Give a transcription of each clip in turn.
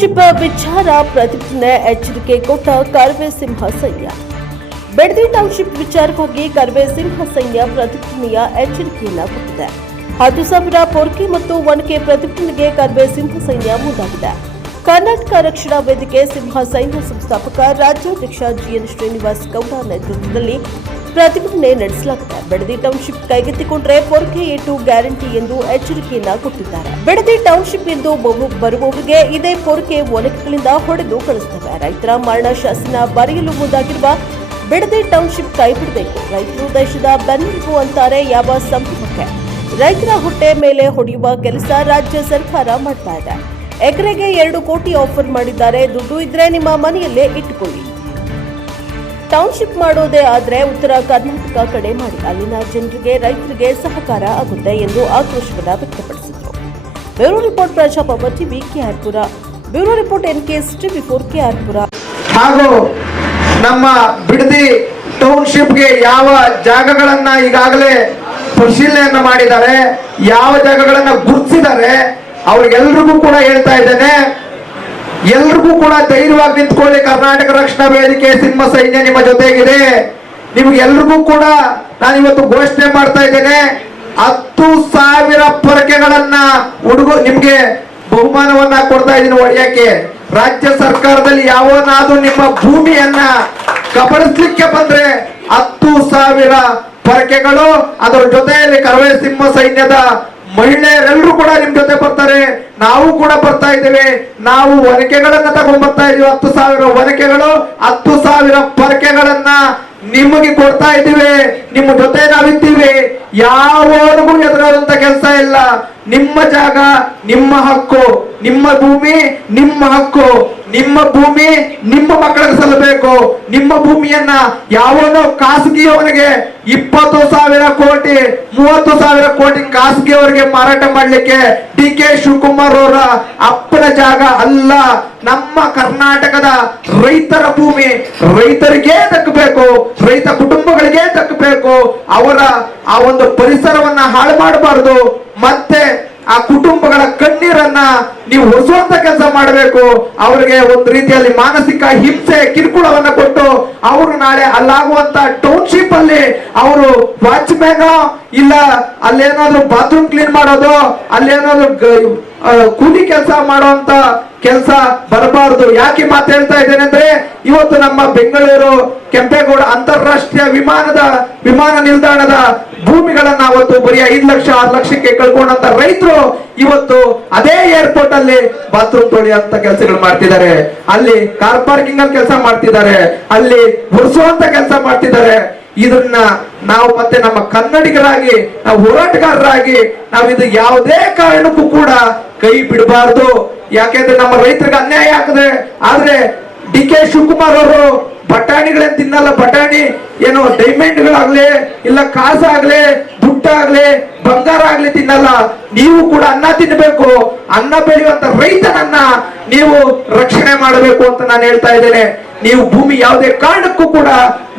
Township ವಿಚಾರ ಪ್ರತಿಭಟನೆ ಎಚ್ಚರಿಕೆ ಕೊಟ್ಟ ಕರ್ವೆ ಸಿಂಹ ಸೈನ್ಯ. ಬೆಡದಿ ಟೌನ್ಶಿಪ್ ವಿಚಾರವಾಗಿ ಕರ್ವೆ ಸಿಂಹ ಸೈನ್ಯ ಪ್ರತಿಭಟನೆಯ ಎಚ್ಚರಿಕೆಯನ್ನ ಕೊಟ್ಟಿದೆ. 10,000 ಪೊರ್ಕೆ ಮತ್ತು ಒನಕೆ ಪ್ರತಿಭಟನೆಗೆ ಕರ್ವೆ ಸಿಂಹ ಸೈನ್ಯ ಮುಂದಾಗಿದೆ. ಕರ್ನಾಟಕ ರಕ್ಷಣಾ ವೇದಿಕೆ ಸಿಂಹ ಸೈನ್ಯ ಸಂಸ್ಥಾಪಕ ರಾಜ್ಯಾಧ್ಯಕ್ಷ ಜಿಎನ್ ಶ್ರೀನಿವಾಸ್ ಗೌಡ ನೇತೃತ್ವದಲ್ಲಿ ಪ್ರತಿಭಟನೆ ನಡೆಸಲಾಗಿದೆ. ಬೆಡದಿ ಟೌನ್ಶಿಪ್ ಕೈಗೆತ್ತಿಕೊಂಡ್ರೆ ಪೊರ್ಕೆ ಏಟು ಗ್ಯಾರಂಟಿ ಎಂದು ಎಚ್ಚರಿಕೆಯನ್ನ ಕೊಟ್ಟಿದ್ದಾರೆ. ಬೆಡದಿ ಟೌನ್ಶಿಪ್ ಎಂದು ಬರುವವರಿಗೆ ಇದೇ ಪೊರ್ಕೆ ಒನಕೆಗಳಿಂದ ಹೊಡೆದು ಕಳಿಸುತ್ತವೆ. ರೈತರ ಮರಣ ಶಾಸನ ಬರೆಯಲು ಮುಂದಾಗಿರುವ ಬೆಡದಿ ಟೌನ್ಶಿಪ್ ಕೈಬಿಡಬೇಕು. ರೈತರು ದೇಶದ ಬೆನ್ನೆಲುಬು ಅಂತಾರೆ ಯಾವ ಸಂಭ್ರಮಕ್ಕೆ. ರೈತರ ಹೊಟ್ಟೆ ಮೇಲೆ ಹೊಡೆಯುವ ಕೆಲಸ ರಾಜ್ಯ ಸರ್ಕಾರ ಮಾಡ್ತಾ ಇದೆ. ಎಕರೆಗೆ 2 ಕೋಟಿ ಆಫರ್ ಮಾಡಿದ್ದಾರೆ. ದುಡ್ಡು ಇದ್ರೆ ನಿಮ್ಮ ಮನೆಯಲ್ಲೇ ಇಟ್ಟುಕೊಳ್ಳಿ. ಟೌನ್ಶಿಪ್ ಮಾಡೋದೇ ಆದ್ರೆ ಉತ್ತರ ಕರ್ನಾಟಕ ಕಡೆ ಮಾಡಿ. ಅಲ್ಲಿನ ಜನರಿಗೆ ರೈತರಿಗೆ ಸಹಕಾರ ಆಗುತ್ತೆ ಎಂದು ಆಕ್ರೋಶವನ್ನು ವ್ಯಕ್ತಪಡಿಸಿದರು. Bureau report Prajaprabha TV KR Pura. Bureau report NKS ಟಿವಿ4 ಕೆಆರ್ಪುರ. ಹಾಗೂ ನಮ್ಮ ಬಿಡದಿ ಟೌನ್ಶಿಪ್ಗೆ ಯಾವ ಜಾಗಗಳನ್ನ ಈಗಾಗಲೇ ಪರಿಶೀಲನೆಯನ್ನ ಮಾಡಿದ್ದಾರೆ, ಯಾವ ಜಾಗಗಳನ್ನ ಗುರುತಿಸಿದ್ದಾರೆ, ಅವ್ರಿಗೆಲ್ರಿಗೂ ಕೂಡ ಹೇಳ್ತಾ ಇದ್ದೇನೆ, ಎಲ್ರಿಗೂ ಕೂಡ ಧೈರ್ಯವಾಗಿ ನಿಂತ್ಕೊಳ್ಳಿ. ಕರ್ನಾಟಕ ರಕ್ಷಣಾ ವೇದಿಕೆ ಸಿಂಹ ಸೈನ್ಯ ನಿಮ್ಮ ಜೊತೆಗಿದೆ. ನಿಮ್ಗೆ ಎಲ್ರಿಗೂ ಕೂಡ ನಾನು ಇವತ್ತು ಘೋಷಣೆ ಮಾಡ್ತಾ ಇದ್ದೇನೆ, 10,000 ಪೊರಕೆಗಳನ್ನ ನಿಮ್ಗೆ ಬಹುಮಾನವನ್ನ ಕೊಡ್ತಾ ಇದ್ದೀನಿ ಹೊಡೆಯಕ್ಕೆ. ರಾಜ್ಯ ಸರ್ಕಾರದಲ್ಲಿ ಯಾವನಾದ್ರೂ ನಿಮ್ಮ ಭೂಮಿಯನ್ನ ಕಬಳಿಸ್ಲಿಕ್ಕೆ ಬಂದ್ರೆ 10,000 ಪೊರಕೆಗಳು, ಅದರ ಜೊತೆಯಲ್ಲಿ ಕರ್ವೆ ಸಿಂಹ ಸೈನ್ಯದ ಮಹಿಳೆಯರೆಲ್ಲರೂ ಕೂಡ ನಿಮ್ ಜೊತೆ ಬರ್ತಾರೆ. ನಾವು ಕೂಡ ಬರ್ತಾ ಇದ್ದೇವೆ. ನಾವು ಒನಕೆಗಳನ್ನ ತಗೊಂಡ್ ಬರ್ತಾ ಇದೀವಿ. 10,000 ಒನಕೆಗಳು, 10,000 ಪೊರಕೆಗಳನ್ನ ನಿಮಗೆ ಕೊಡ್ತಾ ಇದ್ದೀವಿ. ನಿಮ್ಮ ಜೊತೆ ನಾವಿದ್ದೀವಿ. ಯಾವನಿಗೂ ಎದುರಾದಂತ ಕೆಲಸ ಇಲ್ಲ. ನಿಮ್ಮ ಜಾಗ ನಿಮ್ಮ ಹಕ್ಕು, ನಿಮ್ಮ ಭೂಮಿ ನಿಮ್ಮ ಹಕ್ಕು. ನಿಮ್ಮ ಭೂಮಿ ನಿಮ್ಮ ಮಕ್ಕಳಿಗೆ ಸಲ್ಲಬೇಕು. ನಿಮ್ಮ ಭೂಮಿಯನ್ನ ಯಾವನೋ ಖಾಸಗಿಯವನಿಗೆ 20,000 ಕೋಟಿ 30,000 ಕೋಟಿ ಖಾಸಗಿಯವರಿಗೆ ಮಾರಾಟ ಮಾಡ್ಲಿಕ್ಕೆ ಡಿ.ಕೆ. ಶಿವಕುಮಾರ್ ಅವರ ಅಪ್ಪನ ಜಾಗ ಅಲ್ಲ. ನಮ್ಮ ಕರ್ನಾಟಕದ ರೈತರ ಭೂಮಿ ರೈತರಿಗೆ ದಕ್ಕಬೇಕು, ರೈತ ಕುಟುಂಬಗಳಿಗೆ ದಕ್ಕಬೇಕು. ಅವರ ಆ ಒಂದು ಪರಿಸರವನ್ನ ಹಾಳು ಮಾಡಬಾರದು. ಮತ್ತೆ ಆ ಕುಟುಂಬಗಳ ಕಣ್ಣೀರನ್ನ ನೀವು ಹೊರಿಸುವಂತ ಕೆಲಸ ಮಾಡಬೇಕು. ಅವರಿಗೆ ಒಂದು ರೀತಿಯಲ್ಲಿ ಮಾನಸಿಕ ಹಿಂಸೆ ಕಿರುಕುಳವನ್ನ ಕೊಟ್ಟು ಅವರು ನಾಳೆ ಅಲ್ಲಾಗುವಂತ ಟೌನ್ಶಿಪ್ ಅಲ್ಲಿ ಅವರು ವಾಚ್ಮ್ಯಾನ್ ಇಲ್ಲ ಅಲ್ಲೇನಾದ್ರೂ ಬಾತ್ರೂಮ್ ಕ್ಲೀನ್ ಮಾಡೋದು, ಅಲ್ಲೇನಾದ್ರೂ ಕೂಲಿ ಕೆಲಸ ಮಾಡುವಂತ ಕೆಲಸ ಬರಬಾರದು. ಯಾಕೆ ಮಾತು ಹೇಳ್ತಾ ಇದ್ದೇನೆ ಅಂದ್ರೆ, ಇವತ್ತು ನಮ್ಮ ಬೆಂಗಳೂರು ಕೆಂಪೇಗೌಡ ಅಂತಾರಾಷ್ಟ್ರೀಯ ವಿಮಾನ ನಿಲ್ದಾಣದ ಭೂಮಿಗಳನ್ನ ಅವತ್ತು ಬರೀ 5 ಲಕ್ಷ 6 ಲಕ್ಷಕ್ಕೆ ಕಳ್ಕೊಂಡಂತ ರೈತರು ಇವತ್ತು ಅದೇ ಏರ್ಪೋರ್ಟ್ ಅಲ್ಲಿ ಬಾತ್ರೂಮ್ ತೊಳೆಯುವಂತ ಕೆಲಸಗಳು ಮಾಡ್ತಿದ್ದಾರೆ, ಅಲ್ಲಿ ಕಾರ್ ಪಾರ್ಕಿಂಗ್ ಅಲ್ಲಿ ಕೆಲಸ ಮಾಡ್ತಿದ್ದಾರೆ, ಅಲ್ಲಿ ಹೊರಿಸುವಂತ ಕೆಲಸ ಮಾಡ್ತಿದ್ದಾರೆ. ಇದನ್ನ ನಾವು ಮತ್ತೆ ನಮ್ಮ ಕನ್ನಡಿಗರಾಗಿ, ನಾವು ಹೋರಾಟಗಾರರಾಗಿ ನಾವು ಇದು ಯಾವುದೇ ಕಾರಣಕ್ಕೂ ಕೂಡ ಕೈ ಬಿಡಬಾರದು. ಯಾಕೆಂದ್ರೆ ನಮ್ಮ ರೈತರಿಗೆ ಅನ್ಯಾಯ ಆಗ್ತದೆ. ಆದ್ರೆ ಡಿ.ಕೆ. ಶಿವಕುಮಾರ್ ಅವರು ಬಟಾಣಿಗಳೇನ್ ತಿನ್ನಲ್ಲ. ಬಟಾಣಿ ಏನೋ ಡೈಮಂಡ್ಗಳಾಗ್ಲಿ ಇಲ್ಲ ಕಾಸಾಗ್ಲಿ ದುಡ್ಡಾಗ್ಲಿ ಬಂಗಾರ ಆಗ್ಲಿ ತಿನ್ನಲ್ಲ. ನೀವು ಕೂಡ ಅನ್ನ ತಿನ್ನಬೇಕು. ಅನ್ನ ಬೆಳೆಯುವಂತ ರೈತನನ್ನ ನೀವು ರಕ್ಷಣೆ ಮಾಡಬೇಕು ಅಂತ ನಾನು ಹೇಳ್ತಾ ಇದ್ದೇನೆ. ನೀವು ಭೂಮಿ ಯಾವುದೇ ಕಾರಣಕ್ಕೂ ಕೂಡ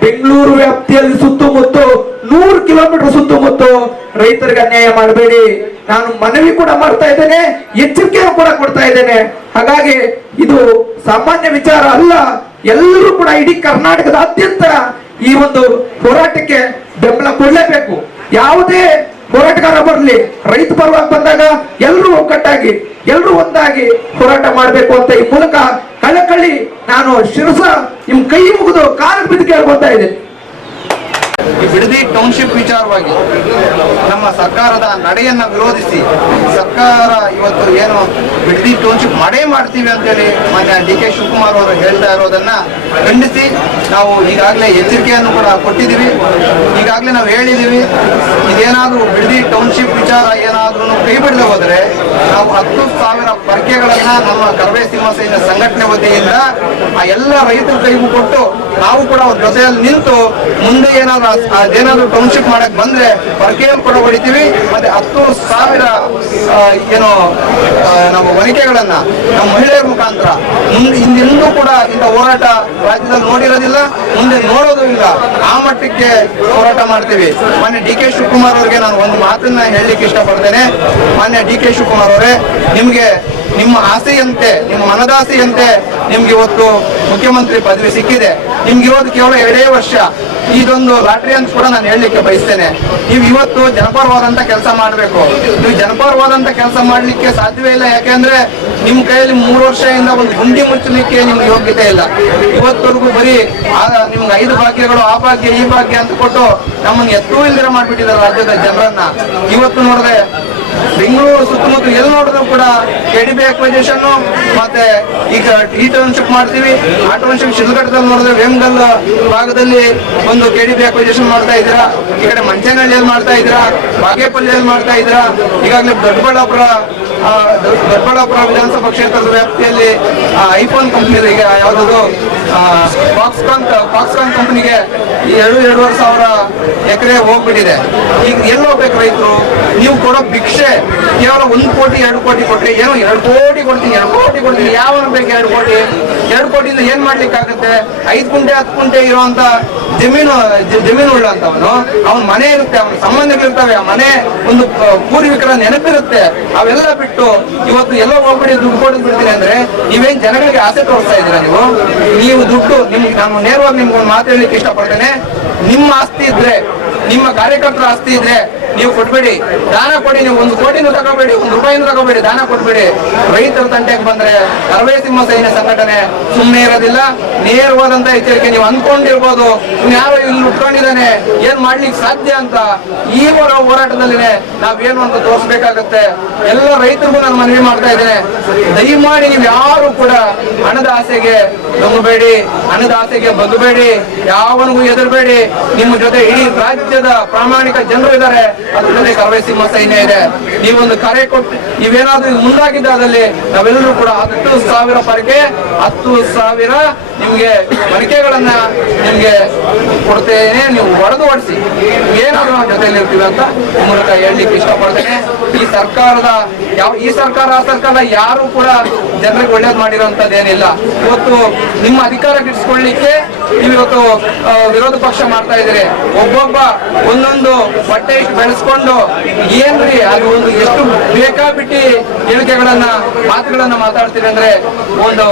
ಬೆಂಗಳೂರು ವ್ಯಾಪ್ತಿಯಲ್ಲಿ ಸುತ್ತಮುತ್ತ 100 ಕಿಲೋಮೀಟರ್ ಸುತ್ತಮುತ್ತ ರೈತರಿಗೆ ಅನ್ಯಾಯ ಮಾಡಬೇಡಿ. ನಾನು ಮನವಿ ಕೂಡ ಮಾಡ್ತಾ ಇದ್ದೇನೆ, ಎಚ್ಚರಿಕೆಯನ್ನು ಕೂಡ ಕೊಡ್ತಾ ಇದ್ದೇನೆ. ಹಾಗಾಗಿ ಇದು ಸಾಮಾನ್ಯ ವಿಚಾರ ಅಲ್ಲ. ಎಲ್ಲರೂ ಕೂಡ ಇಡೀ ಕರ್ನಾಟಕದಾದ್ಯಂತ ಈ ಒಂದು ಹೋರಾಟಕ್ಕೆ ಬೆಂಬಲ ಕೊಡಲೇಬೇಕು. ಯಾವುದೇ ಹೋರಾಟಗಾರ ಬರಲಿ, ರೈತ ಪರವಾಗಿ ಬಂದಾಗ ಎಲ್ಲರೂ ಒಗ್ಗಟ್ಟಾಗಿ ಎಲ್ಲರೂ ಒಂದಾಗಿ ಹೋರಾಟ ಮಾಡಬೇಕು ಅಂತ ಈ ಮೂಲಕ ಕಳಕಳಿ ನಾನು ಶಿರಸ ನಿಮ್ ಕೈ ಮುಗಿದು ಕಾಲಿಗೆ ಬಿದ್ದು ಕೇಳ್ಕೊತಾ ಇದ್ದೇನೆ. ಈ ಬಿಡದಿ ಟೌನ್ಶಿಪ್ ವಿಚಾರವಾಗಿ ನಮ್ಮ ಸರ್ಕಾರದ ನಡೆಯನ್ನ ವಿರೋಧಿಸಿ ಸರ್ಕಾರ ಇವತ್ತು ಏನು ಬಿಡದಿ ಟೌನ್ಶಿಪ್ ಮಾಡೇ ಮಾಡ್ತೀವಿ ಅಂತೇಳಿ ಮಾನ್ಯ ಡಿ.ಕೆ. ಶಿವಕುಮಾರ್ ಅವರು ಹೇಳ್ತಾ ಇರೋದನ್ನ ಖಂಡಿಸಿ ನಾವು ಈಗಾಗಲೇ ಎಚ್ಚರಿಕೆಯನ್ನು ಕೂಡ ಕೊಟ್ಟಿದ್ದೀವಿ. ಈಗಾಗಲೇ ನಾವು ಹೇಳಿದ್ದೀವಿ, ಇದೇನಾದ್ರೂ ಬಿಡದಿ ಟೌನ್ಶಿಪ್ ವಿಚಾರ ಏನಾದ್ರೂ ಕೈ ಬಿಡದೆ ಹೋದ್ರೆ ನಾವು 10,000 ಪೊರಕೆಗಳನ್ನ ನಮ್ಮ ಕರ್ವೆ ಸಿಂಹ ಸೈನ್ಯ ಸಂಘಟನೆ ವತಿಯಿಂದ ಆ ಎಲ್ಲ ರೈತರ ಕೈಗೂ ಕೊಟ್ಟು ನಾವು ಕೂಡ ಅವ್ರ ಜೊತೆಯಲ್ಲಿ ನಿಂತು ಮುಂದೆ ಏನಾದ್ರೂ ಟೌನ್ಶಿಪ್ ಮಾಡಕ್ ಬಂದ್ರೆ ಪೊರಕೆಯನ್ನು ಕೂಡ ಹೊಡಿತೀವಿ. ಮತ್ತೆ 10,000 ಏನು ನಮ್ಮ ಒನಕೆಗಳನ್ನ ನಮ್ಮ ಮಹಿಳೆಯರ ಮುಖಾಂತರ ಹಿಂದೆಂದೂ ಕೂಡ ಇಂಥ ಹೋರಾಟ ರಾಜ್ಯದಲ್ಲಿ ನೋಡಿರೋದಿಲ್ಲ, ಮುಂದೆ ನೋಡೋದು ಇಲ್ಲ. ಆ ಮಟ್ಟಕ್ಕೆ ಹೋರಾಟ ಮಾಡ್ತೀವಿ. ಮಾನ್ಯ ಡಿ.ಕೆ. ಶಿವಕುಮಾರ್ ಅವರಿಗೆ ನಾನು ಒಂದು ಮಾತನ್ನ ಹೇಳಲಿಕ್ಕೆ ಇಷ್ಟಪಡ್ತೇನೆ. ಮಾನ್ಯ ಡಿ.ಕೆ. ಶಿವಕುಮಾರ್ ಅವರೇ, ನಿಮ್ಮ ಆಸೆಯಂತೆ, ನಿಮ್ಮ ಮನದಾಸೆಯಂತೆ ನಿಮ್ಗೆ ಇವತ್ತು ಮುಖ್ಯಮಂತ್ರಿ ಪದವಿ ಸಿಕ್ಕಿದೆ. ನಿಮ್ಗೆ ಇವತ್ತು ಕೇವಲ 2 ವರ್ಷ. ಇದೊಂದು ಲಾಟ್ರಿ ಅಂತ ಕೂಡ ನಾನು ಹೇಳಲಿಕ್ಕೆ ಬಯಸ್ತೇನೆ. ನೀವು ಇವತ್ತು ಜನಪರವಾದಂತ ಕೆಲಸ ಮಾಡಬೇಕು. ನೀವು ಜನಪರವಾದಂತ ಕೆಲಸ ಮಾಡ್ಲಿಕ್ಕೆ ಸಾಧ್ಯವೇ ಇಲ್ಲ. ಯಾಕೆಂದ್ರೆ ನಿಮ್ ಕೈಯಲ್ಲಿ 3 ವರ್ಷದಿಂದ ಒಂದು ಗುಂಡಿ ಮುಚ್ಚಲಿಕ್ಕೆ ನಿಮ್ಗೆ ಯೋಗ್ಯತೆ ಇಲ್ಲ. ಇವತ್ತವರೆಗೂ ಬರೀ ನಿಮ್ಗೆ 5 ಭಾಗ್ಯಗಳು, ಆ ಭಾಗ್ಯ ಈ ಭಾಗ್ಯ ಅಂತ ಕೊಟ್ಟು ನಮ್ಮನ್ನು ಎತ್ತೂ ಇಲ್ದಿರ ಮಾಡ್ಬಿಟ್ಟಿದ್ದಾರೆ ರಾಜ್ಯದ ಜನರನ್ನ. ಇವತ್ತು ನೋಡಿದ್ರೆ ಬೆಂಗಳೂರು ಸುತ್ತಮುತ್ತ ಎಲ್ಲಿ ನೋಡಿದ್ರು ಕೂಡ ಕೆಡಿಬಿ ಅಕ್ವಿಸಿಷನ್, ಮತ್ತೆ ಈಗ ಈ ಟೌನ್ಶಿಪ್ ಮಾಡ್ತೀವಿ, ಆ ಟೌನ್ಶಿಪ್ ಶಿಲ್ಘಟ್ಟದಲ್ಲಿ ನೋಡಿದ್ರೆ ವೇಮಗಲ್ ಭಾಗದಲ್ಲಿ ಒಂದು ಕೆಡಿಬಿ ಅಕ್ವಿಸಿಷನ್ ಮಾಡ್ತಾ ಇದ್ದೀರಾ, ಈ ಕಡೆ ಮಂಚನಹಳ್ಳಿಯಲ್ಲಿ ಮಾಡ್ತಾ ಇದ್ದೀರಾ, ಬಾಗೇಪಲ್ಲಿಯಲ್ಲಿ ಮಾಡ್ತಾ ಇದ್ದೀರಾ, ಈಗಾಗಲೇ ದೊಡ್ಡಬಳ್ಳಾಪುರ ವಿಧಾನಸಭಾ ಕ್ಷೇತ್ರದ ವ್ಯಾಪ್ತಿಯಲ್ಲಿ ಐಫೋನ್ ಕಂಪ್ನಿ, ಈಗ ಯಾವ್ದು ಫಾಕ್ಸ್ಕಾನ್ ಕಂಪನಿಗೆ 2-2.5 ಸಾವಿರ ಎಕರೆ ಹೋಗ್ಬಿಟ್ಟಿದೆ. ಈಗ ಎಲ್ಲಿ ಹೋಗ್ಬೇಕು ರೈತರು? ನೀವು ಕೊಡೋ ಭಿಕ್ಷೆ ಕೇವಲ 1 ಕೋಟಿ 2 ಕೋಟಿ ಕೊಟ್ರೆ ಏನೋ 2 ಕೋಟಿ ಕೊಡ್ತೀನಿ, 2 ಕೋಟಿ ಕೊಡ್ತೀನಿ, ಯಾವನು ಬೇಕು 2 ಕೋಟಿ? 2 ಕೋಟಿಯಿಂದ ಏನ್ ಮಾಡ್ಲಿಕ್ಕಾಗುತ್ತೆ? 5 ಗುಂಟೆ 10 ಗುಂಟೆ ಇರುವಂತ ಜಮೀನು ಉಳ್ಳಂತವನು, ಅವನ ಮನೆ ಇರುತ್ತೆ, ಅವನ ಸಂಬಂಧಗಳಿರ್ತವೆ, ಆ ಮನೆ ಒಂದು ಪೂರ್ವಿಕರ ನೆನಪಿರುತ್ತೆ, ಅವೆಲ್ಲ ಬಿಟ್ಟು ಇವತ್ತು ಎಲ್ಲೋ ಹೋಗ್ಬಿಡಿ ದುಡ್ಡು ಕೊಡೋದು ಬಿಡ್ತೀನಿ ಅಂದ್ರೆ ನೀವೇನ್ ಜನಗಳಿಗೆ ಆಸೆ ತೋರಿಸ್ತಾ ಇದ್ದೀರಾ? ನೀವು ದುಡ್ಡು ನಾನು ನೇರವಾಗಿ ನಿಮ್ಗೊಂದು ಮಾತು ಹೇಳಲಿಕ್ಕೆ ಇಷ್ಟಪಡ್ತೇನೆ. ನಿಮ್ಮ ಆಸ್ತಿ ಇದ್ರೆ, ನಿಮ್ಮ ಕಾರ್ಯಕರ್ತರ ಆಸ್ತಿ ಇದ್ರೆ ನೀವು ಕೊಟ್ಬೇಡಿ, ದಾನ ಕೊಡಿ. ನೀವು 1 ಕೋಟಿನೂ ತಗೋಬೇಡಿ, 1 ರೂಪಾಯಿನೂ ತಗೋಬೇಡಿ, ದಾನ ಕೊಟ್ಬೇಡಿ. ರೈತರ ತಂಟೆಗೆ ಬಂದ್ರೆ ಕರವೇ ಸಿಂಹ ಸೈನ್ಯ ಸಂಘಟನೆ ಸುಮ್ಮನೆ ಇರೋದಿಲ್ಲ. ನೇರವಾದಂತ ಎಚ್ಚರಿಕೆ. ನೀವು ಅಂದ್ಕೊಂಡಿರ್ಬೋದು ಯಾರು ಇಲ್ಲಿ ಉಟ್ಕೊಂಡಿದ್ದಾನೆ, ಏನ್ ಮಾಡ್ಲಿಕ್ಕೆ ಸಾಧ್ಯ ಅಂತ. ಈ ಹೋರಾಟದಲ್ಲಿನೇ ನಾವೇನು ಅಂತ ತೋರಿಸ್ಬೇಕಾಗತ್ತೆ. ಎಲ್ಲ ರೈತರಿಗೂ ನಾನು ಮನವಿ ಮಾಡ್ತಾ ಇದ್ದೇನೆ, ದಯಮಾಡಿ ನೀವು ಯಾರು ಕೂಡ ಹಣದ ಆಸೆಗೆ ನುಂಗಬೇಡಿ, ಹಣದ ಆಸೆಗೆ ಬಗ್ಗಬೇಡಿ, ಯಾವನಿಗೂ ಎದುರಬೇಡಿ. ನಿಮ್ಮ ಜೊತೆ ಇಡೀ ರಾಜ್ಯದ ಪ್ರಾಮಾಣಿಕ ಜನರು ಇದ್ದಾರೆ, ಅದ್ರ ಜೊತೆ ಕರವೇ ಸಿಂಹ ಸೈನ್ಯ ಇದೆ. ನೀವೊಂದು ಕರೆ ಕೊಟ್ಟು ನೀವೇನಾದ್ರೂ ಮುಂದಾಗಿದ್ದಾದಲ್ಲಿ ನಾವೆಲ್ಲರೂ ಕೂಡ 10,000 ಪರಕೆ 10,000 ನಿಮ್ಗೆ ಮಡಿಕೆಗಳನ್ನ ನಿಮ್ಗೆ ಕೊಡ್ತೇನೆ. ನೀವು ಹೊಡೆಸಿ ಏನಾದ್ರೂ ನಾವು ಜೊತೆಯಲ್ಲಿ ಇರ್ತೀವಿ ಅಂತ ಮೂಲಕ ಹೇಳಲಿಕ್ಕೆ ಇಷ್ಟಪಡ್ತೇನೆ. ಈ ಸರ್ಕಾರ ಆ ಸರ್ಕಾರ ಯಾರು ಕೂಡ ಜನರಿಗೆ ಒಳ್ಳೇದು ಮಾಡಿರೋಂಥದ್ದೇನಿಲ್ಲ. ಇವತ್ತು ನಿಮ್ಮ ಅಧಿಕಾರ ಗಿಟ್ಟಿಸ್ಕೊಳ್ಳಿಕ್ಕೆ ನೀವಿವತ್ತು ವಿರೋಧ ಪಕ್ಷ ಮಾಡ್ತಾ ಇದ್ದೀರಿ. ಒಬ್ಬೊಬ್ಬ ಒಂದೊಂದು ಬಟ್ಟೆ ಇಷ್ಟು ಬೆಳೆಸ್ಕೊಂಡು ಏನ್ರಿ ಅದು ಒಂದು ಎಷ್ಟು ಬೇಕಾಬಿಟ್ಟಿ ಹೇಳಿಕೆಗಳನ್ನ ಮಾತುಗಳನ್ನ ಮಾತಾಡ್ತೀರಿ ಅಂದ್ರೆ, ಒಂದು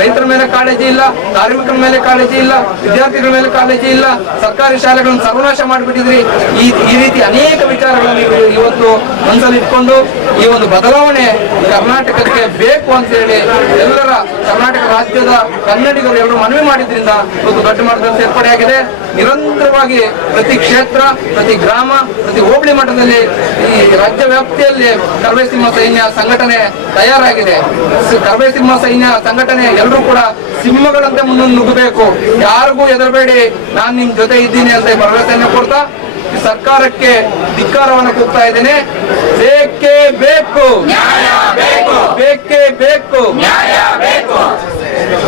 ರೈತರ ಮೇಲೆ ಕಾಳಜಿ ಇಲ್ಲ, ಕಾರ್ಮಿಕರ ಮೇಲೆ ಕಾಳಜಿ ಇಲ್ಲ, ವಿದ್ಯಾರ್ಥಿಗಳ ಮೇಲೆ ಕಾಳಜಿ ಇಲ್ಲ, ಸರ್ಕಾರಿ ಶಾಲೆಗಳನ್ನು ಸರ್ವನಾಶ ಮಾಡಿಬಿಟ್ಟಿದ್ರಿ. ಈ ರೀತಿ ಅನೇಕ ವಿಚಾರಗಳನ್ನು ಇವತ್ತು ಮನಸ್ಸಲ್ಲಿ ಇಟ್ಕೊಂಡು ಈ ಒಂದು ಬದಲಾವಣೆ ಕರ್ನಾಟಕಕ್ಕೆ ಬೇಕು ಅಂತ ಹೇಳಿ ಎಲ್ಲರ ಕರ್ನಾಟಕ ರಾಜ್ಯದ ಕನ್ನಡಿಗರು ಎಲ್ಲರೂ ಮನವಿ ಮಾಡಿದ್ರಿಂದ ಇವತ್ತು ದೊಡ್ಡ ಮಟ್ಟದಲ್ಲಿ ಸೇರ್ಪಡೆಯಾಗಿದೆ. ನಿರಂತರವಾಗಿ ಪ್ರತಿ ಕ್ಷೇತ್ರ, ಪ್ರತಿ ಗ್ರಾಮ, ಪ್ರತಿ ಹೋಬಳಿ ಮಟ್ಟದಲ್ಲಿ ಈ ರಾಜ್ಯ ವ್ಯಾಪ್ತಿಯಲ್ಲಿ ಕರವೇ ಸಿಂಹ ಸೈನ್ಯ ಸಂಘಟನೆ ತಯಾರಾಗಿದೆ. ಕರವೇ ಸಿಂಹ ಸೈನ್ಯ ಸಂಘಟನೆ ಎಲ್ಲರೂ ಕೂಡ ಸಿಂಹಗಳಂತೆ ಮುಂದೆ ನುಗ್ಗಬೇಕು. ಯಾರಿಗೂ ಹೆದರಬೇಡಿ, ನಾನು ನಿಮ್ ಜೊತೆ ಇದ್ದೀನಿ ಅಂತ ಭರವಸೆಯನ್ನು ಕೊಡ್ತಾ ಸರ್ಕಾರಕ್ಕೆ ಧಿಕ್ಕಾರವನ್ನು ಕೂಗ್ತಾ ಇದ್ದೇನೆ. ಬೇಕೇ ಬೇಕು.